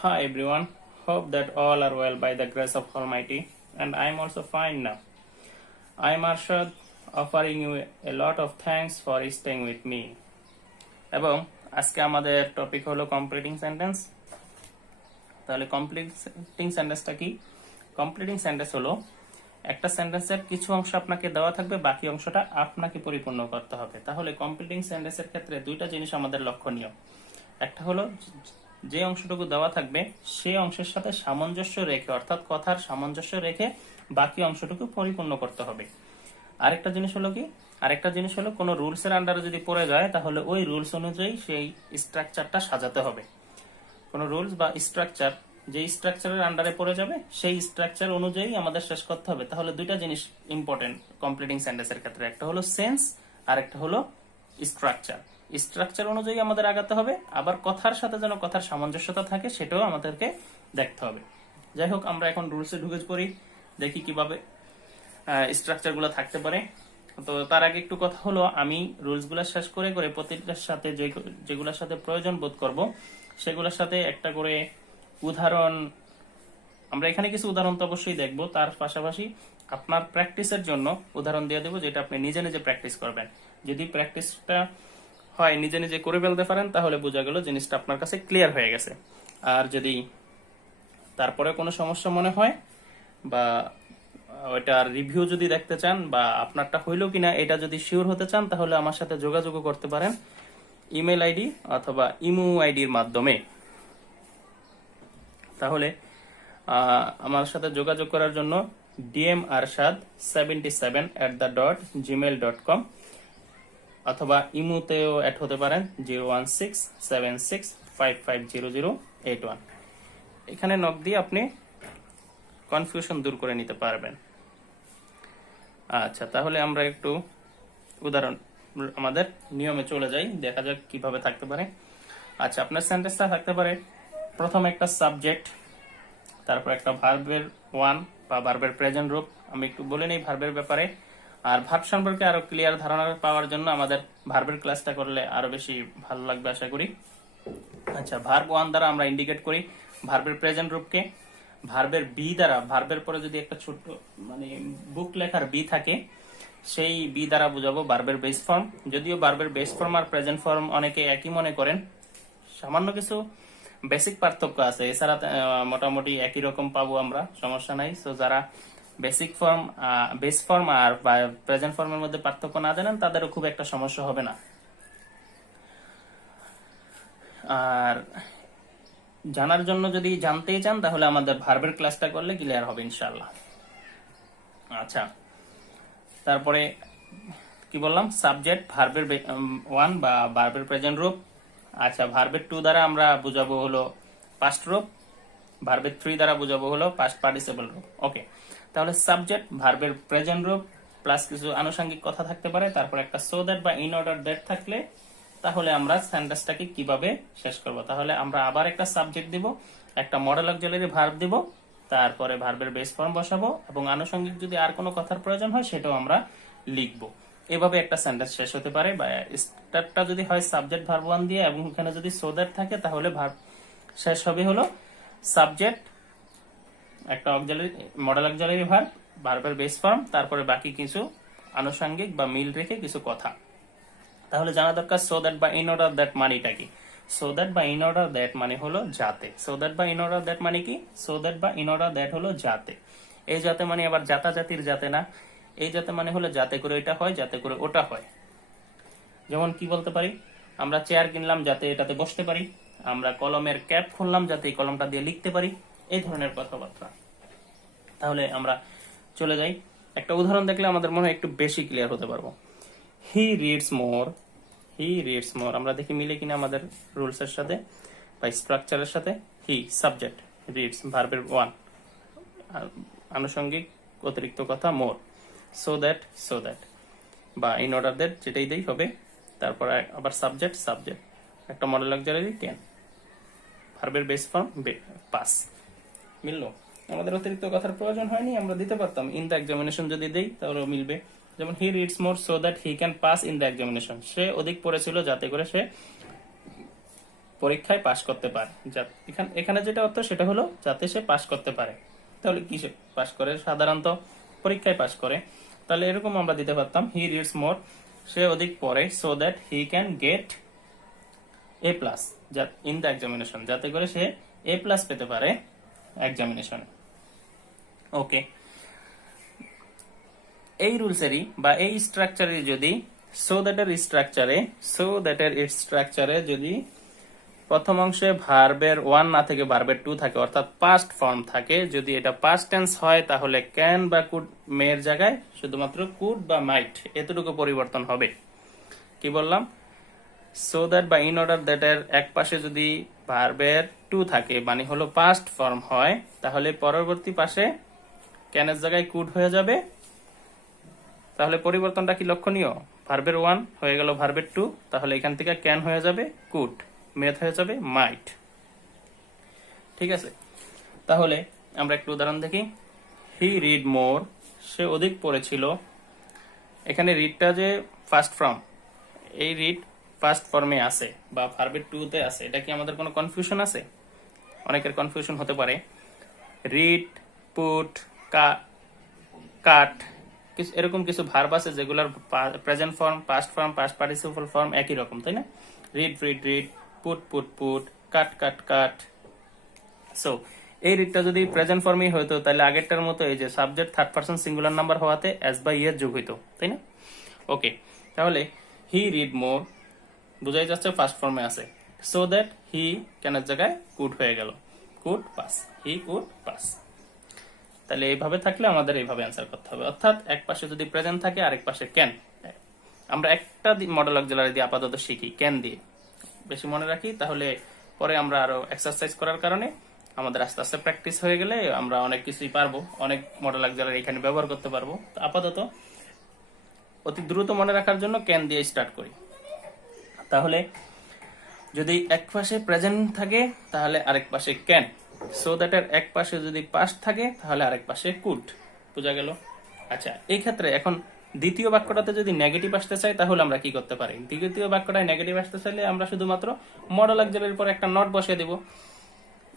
Hi everyone, hope that all are well by the grace of Almighty, and I am also fine now. I am Arshad, offering you a lot of thanks for staying with me. এবং আজকে আমাদের topic হলো completing sentence. তাহলে completing সেন্টেন্সটা কি? Completing sentence হলো একটা সেন্টেন্সের কিছু অংশ আপনাকে দেওয়া থাকবে, বাকি অংশটা আপনাকে পরিপূর্ণ করতে হবে। তাহলে কমপ্লিটিং সেন্টেন্সের ক্ষেত্রে দুইটা জিনিস আমাদের লক্ষণীয়। একটা হলো যে অংশটুকু দেওয়া থাকবে সেই অংশের সাথে সামঞ্জস্য রেখে, অর্থাৎ কথার সামঞ্জস্য রেখে বাকি অংশটুকু পরিপূর্ণ করতে হবে। আরেকটা জিনিস হলো কোনো রুলস এর আন্ডারে যদি পড়ে যায় তাহলে ওই রুলস অনুযায়ী সেই স্ট্রাকচারটা সাজাতে হবে। কোনো রুলস বা স্ট্রাকচার যে স্ট্রাকচারের আন্ডারে পড়ে যাবে সেই স্ট্রাকচার অনুযায়ী আমাদের শেষ করতে হবে। তাহলে দুইটা জিনিস ইম্পর্টেন্ট কমপ্লিটিং সেন্টেন্সের ক্ষেত্রে, একটা হলো সেন্স আর একটা হলো স্ট্রাকচার। স্ট্রাকচার অনুযায়ী আমাদের আগাতে হবে, আবার কথার সাথে যেন কথার সামঞ্জস্যতা থাকে সেটাও আমাদেরকে দেখতে হবে। যাই হোক, আমরা এখন রুলসে ঢুকে পড়ি, দেখি কিভাবে স্ট্রাকচার গুলো থাকতে পারে। তো তার আগে একটু কথা হলো, আমি রুলস গুলা শেষ করে করে প্রতিটার সাথে যেগুলোর সাথে প্রয়োজন বোধ করব সেগুলোর সাথে একটা করে উদাহরণ, আমরা এখানে কিছু উদাহরণ তো অবশ্যই দেখবো, তার পাশাপাশি আপনার প্র্যাকটিসের জন্য উদাহরণ দিয়ে দেবো যেটা আপনি নিজে নিজে প্র্যাকটিস করবেন। যদি প্র্যাকটিসটা হয় নিজে নিজে করে ফেলতে পারেন তাহলে বোঝা গেল জিনিসটা আপনার কাছে ক্লিয়ার হয়ে গেছে। আর যদি তারপরে কোনো সমস্যা মনে হয় বা ওইটার রিভিউ যদি দেখতে চান বা আপনারটা হইলো কিনা এটা যদি শিওর হতে চান তাহলে আমার সাথে যোগাযোগ করতে পারেন ইমেল আইডি অথবা ইমো আইডির মাধ্যমে। তাহলে আমার সাথে যোগাযোগ করার জন্য dmarshad77@gmail.com অথবা ইমোতেও অ্যাড হতে পারেন 01676550081। এখানে নক দিয়ে আপনি কনফিউশন দূর করে নিতে পারবেন। আচ্ছা, তাহলে আমরা একটু উদাহরণ আমাদের নিয়মে চলে যাই, দেখা যাক কিভাবে থাকতে পারে। আচ্ছা, আপনার সেন্টেন্সটা থাকতে পারে প্রথম একটা সাবজেক্ট, তারপর একটা ভার্বের ওয়ান বা ভার্বের প্রেজেন্ট রূপ। আমি একটু বলে নেই ভার্বের ব্যাপারে, আর ভার্ব সম্পর্কে আরো ক্লিয়ার ধারণা পাওয়ার জন্য আমাদের ভার্বের ক্লাসটা করলে আরো বেশি ভালো লাগবে আশা করি। আচ্ছা, ভার্ব ওয়ান দ্বারা আমরা ইন্ডিকেট করি ভার্বের প্রেজেন্ট রূপকে। ভার্বের বি দ্বারা, ভার্বের পরে যদি একটা ছোট বুক লেখার বি থাকে সেই বি দ্বারা বুঝাবো ভার্বের বেস ফর্ম। যদিও ভার্বের বেস ফর্ম আর প্রেজেন্ট ফর্ম অনেকে একই মনে করেন, সামান্য কিছু বেসিক পার্থক্য আছে, এছাড়া মোটামুটি একই রকম পাবো আমরা, সমস্যা নাই। সো যারা বেসিক ফর্ম, বেস ফর্ম আর প্রেজেন্ট ফর্মের মধ্যে পার্থক্য না জানেন তাদেরও খুব একটা সমস্যা হবে না। আর জানার জন্য যদি জানতেই চান তাহলে আমাদের ভার্বের ক্লাসটা করলে ক্লিয়ার হবে ইনশাআল্লাহ। আচ্ছা, তারপরে কি বললাম, সাবজেক্ট ভার্বের ওয়ান বা ভার্বের প্রেজেন্ট রূপ। আচ্ছা, ভার্বের টু দ্বারা আমরা বুঝাবো হলো পাস্ট রূপ, ভার্বের থ্রি দ্বারা বুঝাবো হলো পাস্ট পার্টিসিপল রূপ। ওকে, তাহলে সাবজেক্ট ভার্বের প্রেজেন্ট রূপ প্লাস কিছু আনুষঙ্গিক কথা থাকতে পারে, তারপর একটা সো দ্যাট বা ইন অর্ডার দ্যাট থাকলে তাহলে আমরা সেন্টেন্সটাকে কিভাবে শেষ করব। তাহলে আমরা আবার একটা সাবজেক্ট দিব, একটা মডেল অক্সিলারি ভার্ব দিব, তারপরে ভার্বের বেস ফর্ম বসাবো এবং আনুষঙ্গিক যদি আর কোনো কথার প্রয়োজন হয় সেটাও আমরা লিখবো। এভাবে একটা সেন্টেন্স শেষ হতে পারে। বা স্টার্টটা যদি হয় সাবজেক্ট ভার্ব ওয়ান দিয়ে এবং এখানে যদি সো দ্যাট থাকে তাহলে ভার্ব শেষ হবে হলো সাবজেক্ট, একটা অক্সিলারি মডেল অক্সিলারি ভার্ব, ভার্বের বেস ফর্ম, তারপরে বাকি কিছু আনুষঙ্গিক বা মিল রেখে কিছু কথা। তাহলে জানা দরকার সো দ্যাট বা ইন অর্ডার দ্যাট মানেটা কি। সো দ্যাট বা ইন অর্ডার দ্যাট মানে হলো যাতে। সো দ্যাট বা ইন অর্ডার দ্যাট মানে কি? সো দ্যাট বা ইন অর্ডার দ্যাট হলো যাতে। এই যাতে মানে আবার জাতির যাতে না, এই যাতে মানে হলো যাতে করে এটা হয়, যাতে করে ওটা হয়। যেমন কি বলতে পারি, আমরা চেয়ার কিনলাম যাতে এটাতে বসতে পারি, আমরা কলমের ক্যাপ খুললাম যাতে এই কলমটা দিয়ে লিখতে পারি, এই ধরনের কথাবার্তা। তাহলে আমরা চলে যাই, একটা উদাহরণ দেখলে আমাদের মনে হয় একটু বেশি ক্লিয়ার হতে পারবো। হি রিডস মোর, হি রিডস মোর, আমরা দেখি মিলে কিনা আমাদের রুলস এর সাথে বা স্ট্রাকচারের সাথে। হি সাবজেক্ট, রিডস ভার্বের ওয়ান, আনুষঙ্গিক অতিরিক্ত কথা মোর, সো দ্যাট বা ইন অর্ডার দ্যাট যেটাই দেই হবে। তারপর আবার সাবজেক্ট একটা মডেল অক্সিলারি ক্যান, ভার্বের বেস ফর্ম পাস। মিললো? আমাদের অতিরিক্ত কথার প্রয়োজন হয়নি, আমরা দিতে পারতাম ইন দ্য এক্সামিনেশন যদি দেই তাহলে মিলবে। যেমন he reads more so that he can pass in the examination, সে অধিক পড়েছিল যাতে করে সে পরীক্ষায় পাশ করতে পারে। এখানে যেটা অর্থ সেটা হলো যাতে সে পাশ করতে পারে। তাহলে কি সে পাশ করে? সাধারণত পরীক্ষায় পাশ করে। তাহলে এরকম আমরা দিতে পারতাম হি রিডস মোর, সে অধিক পড়ে, so that he can get A plus in the examination, যাতে করে সে এ প্লাস পেতে পারে এক্সামিনেশনে। ওকে, এই রুলসেরই বা এই স্ট্রাকচারে যদি সো দ্যাটের স্ট্রাকচারে যদি প্রথম অংশে ভার্বের ওয়ান না থেকে ভার্বের টু থাকে, অর্থাৎ পাস্ট ফর্ম থাকে, যদি এটা পাস্ট টেন্স হয় তাহলে ক্যান বা কুড মেয়ের জায়গায় শুধুমাত্র কুড বা মাইট এতটুকু পরিবর্তন হবে। কি বললাম? সো দ্যাট বা ইন অর্ডার দ্যাট এর এক পাশে যদি ভার্বের টু থাকে মানে হলো পাস্ট ফর্ম হয়, তাহলে পরবর্তী পাশে ক্যানের জায়গায় কুড হয়ে যাবে। তাহলে পরিবর্তনটা কি লক্ষণীয়? ভার্বের ওয়ান হয়ে গেল ভার্বের টু, তাহলে এখান থেকে ক্যান হয়ে যাবে কুড, মেথ হয়ে যাবে মাইট। ঠিক আছে, তাহলে আমরা একটু উদাহরণ দেখি। হি রিড মোর, সে অধিক পড়েছিল। এখানে রিডটা যে ফার্স্ট ফর্ম, এই রিড ফার্স্ট ফর্মে আছে বা ভার্বের টু তে আছে, এটা কি আমাদের কোনো কনফিউশন আছে? অনেকের কনফিউশন হতে পারে। রিড, পুট, কাট, এরকম কিছু ভার্ব আছে যেগুলোর present form, past form, past participle form একই রকম, তাই না? রিড, পুট, কাট। সো এই রিডটা যদি প্রেজেন্ট ফর্মই হইতো তাহলে আগেরটার মতো এই যে subject third person singular number হওয়াতে এস বাই এর যোগ হইতো, তাই না? ওকে, তাহলে হি রিড মোর বুঝাই যাচ্ছে ফার্স্ট ফর্মে আছে, সো দ্যাট হি ক্যানের জায়গায় কুড হয়ে গেল, could pass, he could pass. তাহলে এইভাবে থাকলে আমাদের এইভাবে অ্যান্সার করতে হবে, অর্থাৎ এক পাশে যদি প্রেজেন্ট থাকে আরেক পাশে ক্যান। আমরা একটা মডেল অক্সিলারি দিয়ে আপাতত শিখি, ক্যান দিয়ে বেশি মনে রাখি, তাহলে পরে আমরা আরো এক্সারসাইজ করার কারণে আমাদের আস্তে আস্তে প্র্যাকটিস হয়ে গেলে আমরা অনেক কিছুই পারবো, অনেক মডেল অক্সিলারি এখানে ব্যবহার করতে পারবো। আপাতত অতি দ্রুত মনে রাখার জন্য ক্যান দিয়ে স্টার্ট করি। তাহলে যদি এক পাশে প্রেজেন্ট থাকে তাহলে আরেক পাশে ক্যান, সো দ্যাট এর এক পাশে যদি পাস্ট থাকে তাহলে আরেক পাশে কুড। বোঝা গেল? আচ্ছা, এই ক্ষেত্রে এখন দ্বিতীয় বাক্যটাতে যদি নেগেটিভ আসতে চাই তাহলে আমরা কি করতে পারি? দ্বিতীয় বাক্যটায় নেগেটিভ আসতে চাইলে আমরা শুধুমাত্র মডেল অক্সিলারির পর একটা নট বসিয়ে দেব।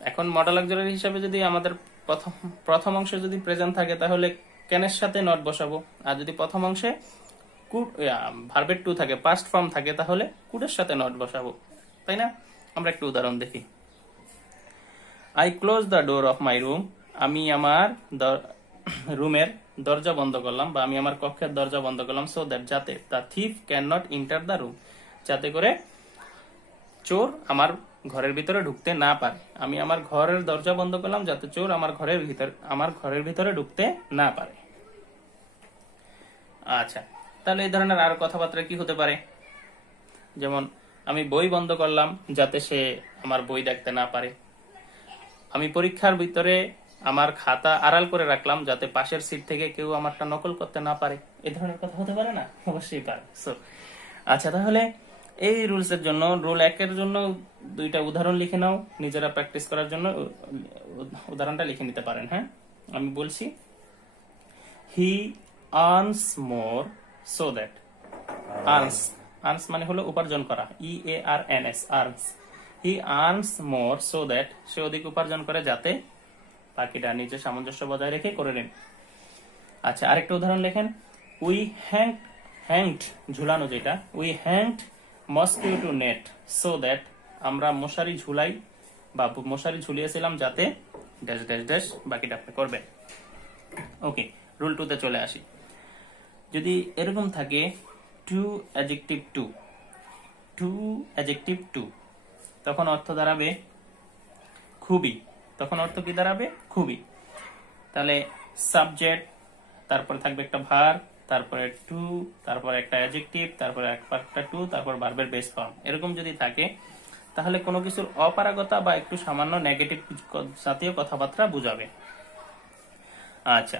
এখন মডেল অক্সিলারি হিসাবে যদি আমাদের প্রথম অংশে যদি প্রেজেন্ট থাকে তাহলে ক্যানের সাথে নট বসাবো, আর যদি প্রথম অংশে ভার্বের টু থাকে, পাস্ট ফর্ম থাকে, তাহলে কুডের সাথে নট বসাবো, তাই না? আমরা একটু উদাহরণ দেখি। I close the door of my room, আমি আমার রুমের দরজা বন্ধ করলাম বা আমি আমার কক্ষের দরজা বন্ধ করলাম, সো দ্যাট যাতে the thief can not enter the room, যাতে করে চোর আমার ঘরের ভিতরে ঢুকতে না পারে। আমি আমার ঘরের দরজা বন্ধ করলাম যাতে চোর আমার ঘরের ভিতরে ঢুকতে না পারে। আচ্ছা, তাহলে এই ধরনের আরো কথাবার্তা কি হতে পারে? যেমন আমি বই বন্ধ করলাম যাতে সে আমার বই দেখতে না পারে। আমি পরীক্ষার ভিতরে আমার খাতা আড়াল করে রাখলাম যাতে পাশের সিট থেকে কেউ আমারটা নকল করতে না পারে। এই ধরনের কথা হতে পারে না? অবশ্যই পারে। সো আচ্ছা, তাহলে এই রুলস এর জন্য, রুল 1 এর জন্য দুইটা উদাহরণ লিখে নাও নিজেরা প্র্যাকটিস করার জন্য। উদাহরণটা লিখে নিতে পারেন। হ্যাঁ, আমি বলছি। He earns more so that, earns মানে হলো উপার্জন করা, EARNS, earns. He earns more so that, সে অধিক উপার্জন করে যাতে, বাকিটা নিচে সামঞ্জস্য বজায় রেখে করে নেন। আচ্ছা, আরেকটা উদাহরণ লেখেন। উই হ্যাংড, ঝুলানো যেটা, we hanged mosquito net so that, আমরা মশারি ঝুলাই বা মশারি ঝুলিয়েছিলাম যাতে ড্যাশ ড্যাশ ড্যাশ, বাকিটা আপনি করবেন। ওকে, রুল 2 তে চলে আসি। যদি এরকম থাকে টু অ্যাডজেক্টিভ টু, তখন অর্থ দাঁড়াবে খুবই। তখন অর্থ কি দাঁড়াবে? খুবই। তাহলে সাবজেক্ট, তারপরে থাকবে একটা ভার্ব, তারপরে টু, তারপরে একটা অ্যাডজেক্টিভ, তারপরে একটা টু, তারপর ভার্বের বেস ফর্ম। এরকম যদি থাকে তাহলে কোনো কিছুর অপারগতা বা একটু সামান্য নেগেটিভ জাতীয় কথাবার্তা বুঝাবে। আচ্ছা,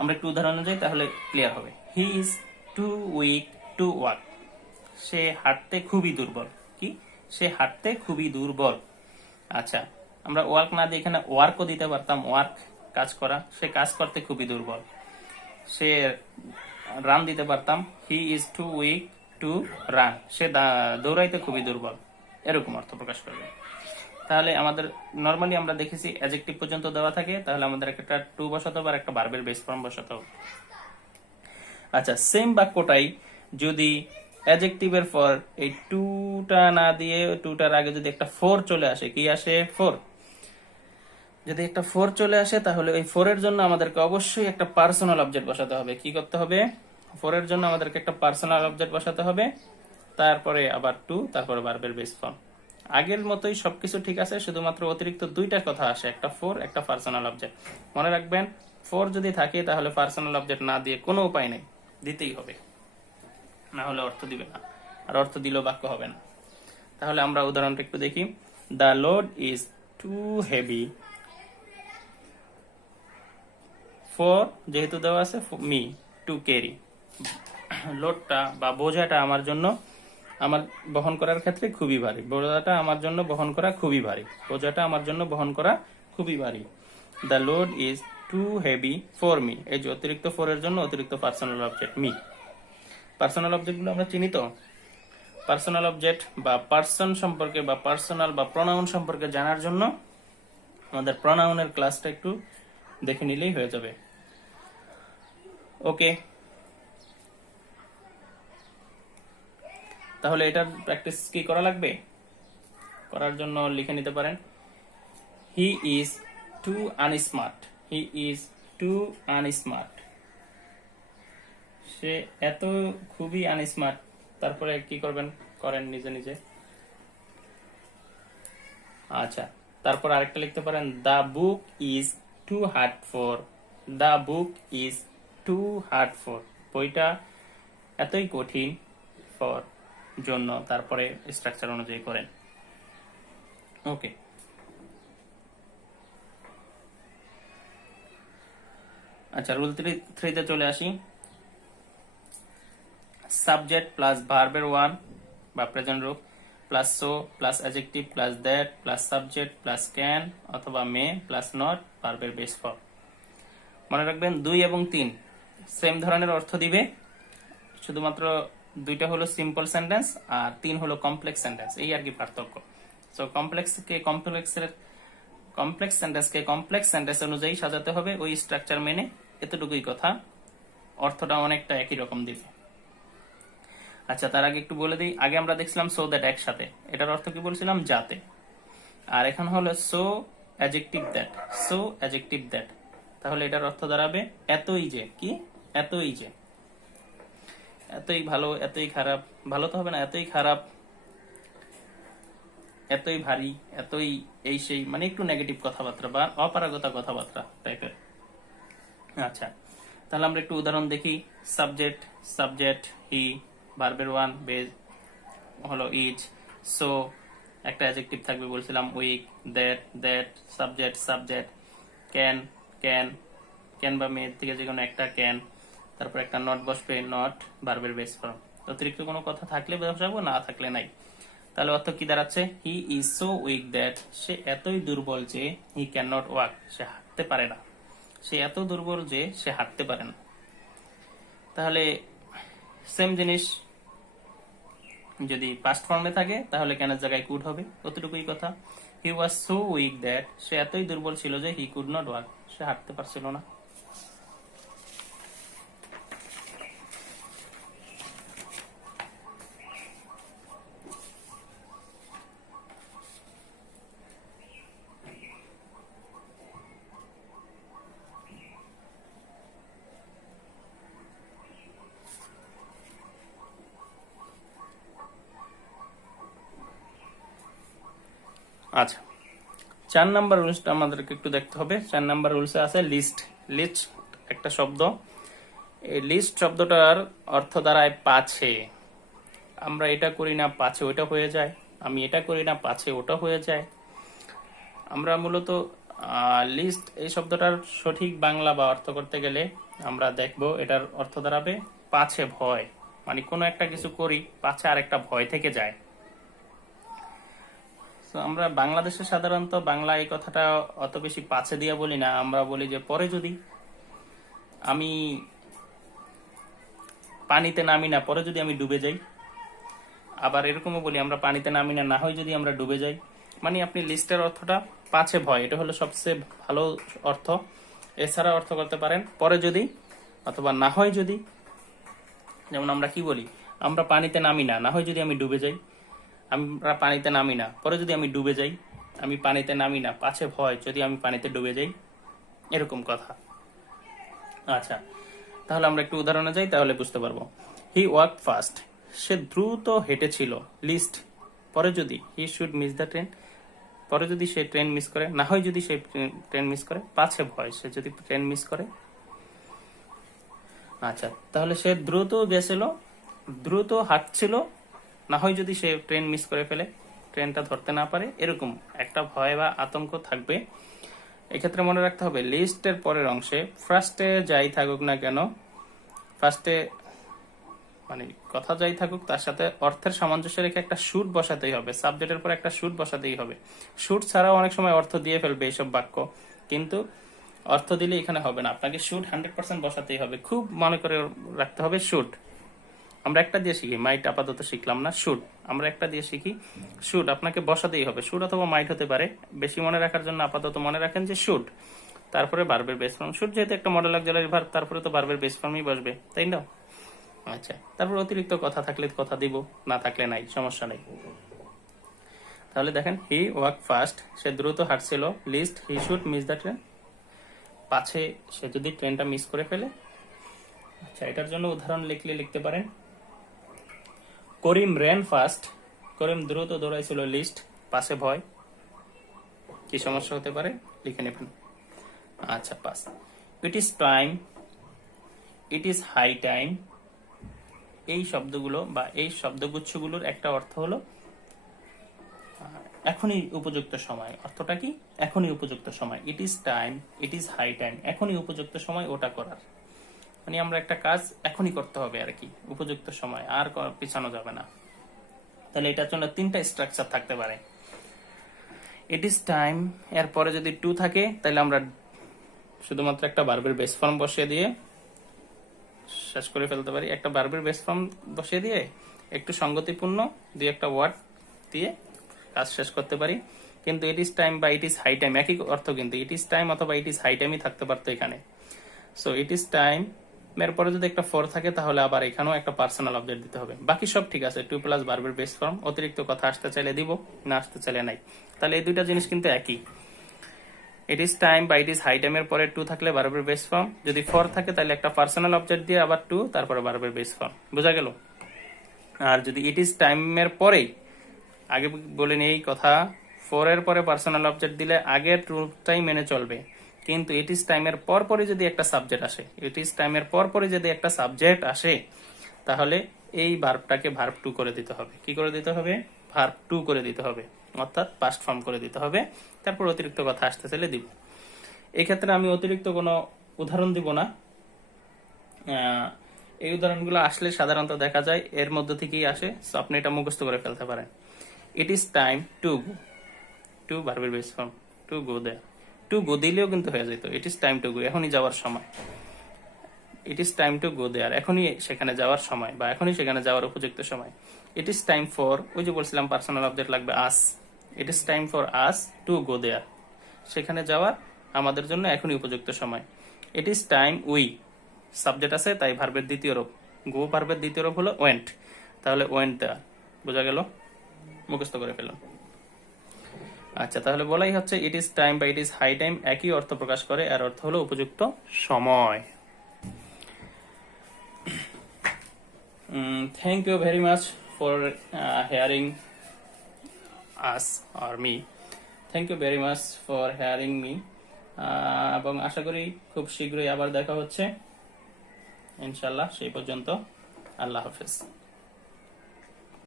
আমরা একটু উদাহরণ যাই তাহলে ক্লিয়ার হবে। He is too weak to walk, সে হাঁটতে খুবই দুর্বল। কি? সে হাঁটতে খুবই দুর্বল। আচ্ছা, আমরা ওয়ার্ক না দিয়ে এখানে ওয়ার্কও দিতে পারতাম, ওয়ার্ক কাজ করা, সে কাজ করতে খুবই দুর্বল। সে রান দিতে পারতাম, he is too weak to run, সে দৌড়াইতে খুবই দুর্বল। এরকম অর্থ প্রকাশ করবে। তাহলে আমাদের নরমালি আমরা দেখেছি অ্যাডজেক্টিভ পর্যন্ত দেওয়া থাকে, তাহলে আমাদের একটা টু বসাতে হবে আর একটা ভার্বের বেস ফর্ম বসাতে হবে। আচ্ছা, সেম বাক্যটাই যদি অ্যাডজেক্টিভের পর এই টুটা না দিয়ে টুটার আগে যদি একটা ফোর চলে আসে, কি আসে? ফোর। যদি একটা ফোর চলে আসে তাহলে ওই ফোর এর জন্য আমাদেরকে অবশ্যই একটা পার্সোনাল অবজেক্ট বসাতে হবে। কি করতে হবে? ফোর এর জন্য আমাদেরকে একটা পার্সোনাল অবজেক্ট বসাতে হবে, তারপরে আবার টু, তারপরে ভার্বের বেস ফর্ম। আগের মতোই সবকিছু ঠিক আছে, শুধুমাত্র অতিরিক্ত দুইটা কথা আসে, একটা ফোর, একটা পার্সোনাল অবজেক্ট। মনে রাখবেন, ফোর যদি থাকে তাহলে পার্সোনাল অবজেক্ট না দিয়ে কোনো উপায় নেই, দিতেই হবে, না হলে অর্থ দিবে না, আর অর্থ দিলেও বাক্য হবে না। তাহলে আমরা উদাহরণটা একটু দেখি। The load is too heavy for, যেহেতু দেওয়া আছে মি টু ক্যারি, লোডটা বা বোঝাটা আমার জন্য, আমার বহন করার ক্ষেত্রে খুবই ভারী। বোঝাটা আমার জন্য বহন করা খুবই ভারী। বোঝাটা আমার জন্য বহন করা খুবই ভারী। The load is too heavy for me, এই যে অতিরিক্ত ফর এর জন্য অতিরিক্ত পার্সোনাল অবজেক্ট মি। পার্সোনাল অবজেক্টগুলো আমরা চিনি তো। পার্সোনাল অবজেক্ট বা পার্সন সম্পর্কে বা পার্সোনাল বা প্রনাউন সম্পর্কে জানার জন্য আমাদের প্রনাউনের ক্লাসটা একটু দেখে নিলেই হয়ে যাবে। ওকে, তাহলে এটার প্র্যাকটিস কি করা লাগবে? করার জন্য লিখে নিতে পারেন, he is too unsmart. He is too unsmart, সে এত খুবই আনস্মার্ট। তারপরে কি করবেন? করেন নিজে নিজে। আচ্ছা, তারপর আরেকটা লিখতে পারেন, the book is too hard for. The book is too hard for, বইটা এতই কঠিন, ফর জন্য, তারপরে স্ট্রাকচার অনুযায়ী করেন। ওকে, আচ্ছা, রুল 3 চলে আসি। সাবজেক্ট প্লাস ভার্বের ওয়ান বা প্রেজেন্ট রূপ plus so plus adjective plus that plus subject plus can অথবা মে প্লাস নট ভার্বের বেস ফর্ম। মনে রাখবেন 2 এবং 3 সেম ধরনের অর্থ দিবে, শুধুমাত্র দুইটা হলো সিম্পল সেন্টেন্স আর 3 হলো কমপ্লেক্স সেন্টেন্স, এই আর কি পার্থক্য। সো কমপ্লেক্স সেন্টেন্সকে কমপ্লেক্স সেন্টেন্স অনুযায়ী সাজাতে হবে, ওই স্ট্রাকচার মেনে। এতটুকুই কথা, অর্থটা অনেকটা একই রকম দিবে। আচ্ছা, তার আগে একটু বলে দিই, আগে আমরা দেখছিলাম সো দ্যাট একসাথে, এটার অর্থ কি বলছিলাম? যাতে। আর এখন হলো so adjective that, so adjective that, তাহলে এটার অর্থ দাঁড়াবে এতই যে। কি? এতই যে, এতই ভালো, এতই খারাপ, ভালো তো হবে না, এতই খারাপ, এতই ভারী, এতই এই সেই, মানে একটু নেগেটিভ কথাবার্তা বা অপারগতা কথাবার্তা টাইপের। আচ্ছা, তাহলে আমরা একটু উদাহরণ দেখি। সাবজেক্ট হি, ভার্বের ওয়ান বেজ হলো ইজ, সো একটা অ্যাডজেক্টিভ থাকবে বলছিলাম উইক, দ্যাট সাবজেক্ট, ক্যান বা মেয়ের থেকে যে কোনো একটা ক্যান, তারপর একটা নট বসবে, নট ভার্বের বেস ফর্ম। অতিরিক্ত কোনো কথা থাকলে বসাবো, না থাকলে নাই। তাহলে অর্থ কি দাঁড়াচ্ছে? He is so weak that, সে এতই দুর্বল যে হি ক্যান নট ওয়াক, সে হাঁটতে পারে না। সে এত দুর্বল যে সে হাঁটতে পারে না। তাহলে সেম জিনিস যদি পাস্ট ফর্মে থাকে তাহলে ক্যানের জায়গায় কুড হবে, অতটুকুই কথা। হি ওয়াজ সো উইক দ্যাট, সে এতই দুর্বল ছিল যে হি কুড নট ওয়াক, সে হাঁটতে পারছিল না। আচ্ছা, 4 নাম্বার রুলসটা আমাদেরকে একটু দেখতে হবে। 4 নাম্বার রুলসে আছে লিস্ট একটা শব্দ। এই লিস্ট শব্দটার অর্থ দাঁড়ায় পাছে। আমরা এটা করি না, পাছে ওটা হয়ে যায়। আমি এটা করি না, পাছে ওটা হয়ে যায়। আমরা মূলত লিস্ট এই শব্দটার সঠিক বাংলা বা অর্থ করতে গেলে আমরা দেখব এটার অর্থ দাঁড়াবে পাছে ভয়, মানে কোনো একটা কিছু করি, পাছে আরেকটা ভয় থেকে যায়। তো আমরা বাংলাদেশে সাধারণত বাংলা এই কথাটা অত বেশি পাছে দিয়া বলি না, আমরা বলি যে পরে যদি আমি পানিতে নামি না, পরে যদি আমি ডুবে যাই। আবার এরকমও বলি আমরা পানিতে নামি না, না হয় যদি আমরা ডুবে যাই। মানে আপনি লিস্টের অর্থটা পাছে ভয়, এটা হলো সবচেয়ে ভালো অর্থ। এছাড়া অর্থ করতে পারেন পরে যদি, অথবা না হয় যদি। যেমন আমরা কি বলি, আমরা পানিতে নামি না, না হয় যদি আমি ডুবে যাই। আমরা পানিতে নামি না, পরে যদি আমি ডুবে যাই। আমি পানিতে নামি না, পাছে ভয় যদি আমি পানিতে ডুবে যাই, এরকম কথা। আচ্ছা, তাহলে আমরা একটু উদাহরণে যাই, তাহলে বুঝতে পারবো। হি ওয়াক ফাস্ট, সে দ্রুত হেঁটেছিল। লিস্ট, পরে যদি হি শুড মিস দ্য ট্রেন, পরে যদি সে ট্রেন মিস করে, না হয় যদি সে ট্রেন মিস করে, পাছে ভয় সে যদি ট্রেন মিস করে। আচ্ছা, তাহলে সে দ্রুত গেছিল, দ্রুত হাঁটছিল, না হয় যদি সে ট্রেন মিস করে ফেলে, ট্রেনটা ধরতে না পারে, এরকম একটা ভয় বা আতঙ্ক থাকবে। এক্ষেত্রে মনে রাখতে হবে লিস্টের পরের অংশে ফার্স্টে যাই থাকুক না কেন, ফার্স্টে মানে কথা যাই থাকুক, তার সাথে অর্থের সামঞ্জস্য রেখে একটা শুড বসাতেই হবে, সাবজেক্টের পর একটা শুড বসাতেই হবে। শুড ছাড়াও অনেক সময় অর্থ দিয়ে ফেলবে এইসব বাক্য, কিন্তু অর্থ দিলে এখানে হবে না, আপনাকে শুড 100% বসাতেই হবে। খুব মনে করে রাখতে হবে শুড। আমরা একটা দিয়ে শিখি, মাইট আপাতত শিখলাম না, শুড আমরা একটা দিয়ে শিখি। শুড আপনাকে বসাতেই হবে, শুড অথবা মাইট হতে পারে। বেশি মনে রাখার জন্য আপাতত মনে রাখেন যে শুড, তারপরে ভার্বের বেস ফর্ম। শুড যেহেতু একটা মডেল অক্সিলারি ভার্ব, তারপরে তো ভার্বের বেস ফর্মই বসবে, তাই না? আচ্ছা, তারপর অতিরিক্ত কথা থাকলে কথা দিব, না থাকলে নাই, সমস্যা নেই। তাহলে দেখেন, হি ওয়াক ফাস্ট, সে দ্রুত হাঁটছিল। Lest, he should miss the train, পাছে সে যদি ট্রেনটা মিস করে ফেলে। আচ্ছা, এটার জন্য উদাহরণ লিখলে লিখতে পারেন, করিম র্যান ফাস্ট, করিম দ্রুত দৌড়াইছিল। লিস্ট, পাশে ভয়, কি সমস্যা হতে পারে লিখে নেবেন। আচ্ছা, pass. It is time, it is high time, এই শব্দগুলো বা এই শব্দগুচ্ছগুলোর একটা অর্থ হলো এখনই উপযুক্ত সময়। অর্থটা কি? এখনই উপযুক্ত সময়। It is time, it is high time, এখনই উপযুক্ত সময় ওটা করার। মানে আমরা একটা কাজ এখনই করতে হবে আর কি, উপযুক্ত সময়, আর পিছানো যাবে না। তাহলে এটার জন্য তিনটা স্ট্রাকচার থাকতে পারে। ইট ইজ টাইম এর পরে যদি টু থাকে, তাহলে আমরা শুধুমাত্র একটা ভার্বের বেস ফর্ম বসিয়ে দিয়ে শেষ করে ফেলতে পারি। একটা ভার্বের বেস ফর্ম বসিয়ে দিয়ে একটু সঙ্গতিপূর্ণ দুই একটা ওয়ার্ড দিয়ে কাজ শেষ করতে পারি। কিন্তু ইট ইজ টাইম বা ইট ইজ হাই টাইম একই অর্থ, কিন্তু ইট ইজ টাইম অথবা ইট ইজ হাই টাইমই থাকতে পারতো এখানে। সো ইট ইজ টাইম এর পরে যদি একটা ফর থাকে, তাহলে আবার এখানেও একটা পার্সোনাল অবজেক্ট দিতে হবে। বাকি সব ঠিক আছে, টু প্লাস ভার্বের বেস ফর্ম। অতিরিক্ত কথা আসতে চাইলে দিব, না আসতে চাইলে নাই। তাহলে এই দুইটা জিনিস কিন্তু একই। ইট ইজ টাইম বা ইট ইজ হাই টাইম এর পরে টু থাকলে ভার্বের বেস ফর্ম, যদি ফর থাকে তাহলে একটা পার্সোনাল অবজেক্ট দিয়ে আবার টু, তারপরে ভার্বের বেস ফর্ম। বোঝা গেল? আর যদি ইট ইজ টাইম এর পরেই, আগে বলেন এই কথা, ফর এর পরে পার্সোনাল অবজেক্ট দিলে আগের ট্রুথটাই মেনে চলবে। কিন্তু ইট ইজ টাইমের পর পরে যদি একটা সাবজেক্ট আসে, ইট ইজ টাইমের পর পরে যদি একটা সাবজেক্ট আসে, তাহলে এই ভার্বটাকে ভার্ব টু করে দিতে হবে। কি করে দিতে হবে? ভার্ব টু করে দিতে হবে, অর্থাৎ পাস্ট ফর্ম করে দিতে হবে। তারপর অতিরিক্ত কথা আসতে চাইলে দিব। এক্ষেত্রে আমি অতিরিক্ত কোনো উদাহরণ দিব না। এই উদাহরণগুলো আসলে সাধারণত দেখা যায় এর মধ্যে থেকেই আসে, সো আপনি এটা মুখস্থ করে ফেলতে পারেন। It is time to go, to ভার্বের base form, to go there. To go দিলেও কিন্তু হয়ে যেত, it is time to go, এখনই যাওয়ার সময়। It is time to go there, এখনই সেখানে যাওয়ার সময় বা এখনই সেখানে যাওয়ার উপযুক্ত সময়। ইট ইজ টাইম ফর, ওই যে বলছিলাম পার্সোনাল অবজেক্ট লাগবে us, it is time for us to go there, সেখানে যাওয়ার আমাদের জন্য এখনই উপযুক্ত সময়। It is time we, subject আছে তাই ভার্বের দ্বিতীয় রূপ, গো ভার্বের দ্বিতীয় রূপ হলো ওয়েন্ট, তাহলে ওয়েন্ট দেয়ার। বোঝা গেল? মুখস্থ করে ফেলুন। আচ্ছা, তাহলে বলাই হচ্ছে ইট ইজ টাইম বা ইট ইজ হাই টাইম একই অর্থ প্রকাশ করে, এর অর্থ হলো উপযুক্ত সময়। Thank you very much for hearing us or me. Thank you very much for hearing me. এবং আশা করি খুব শীঘ্রই আবার দেখা হচ্ছে ইনশাল্লাহ। সেই পর্যন্ত আল্লাহ হাফেজ।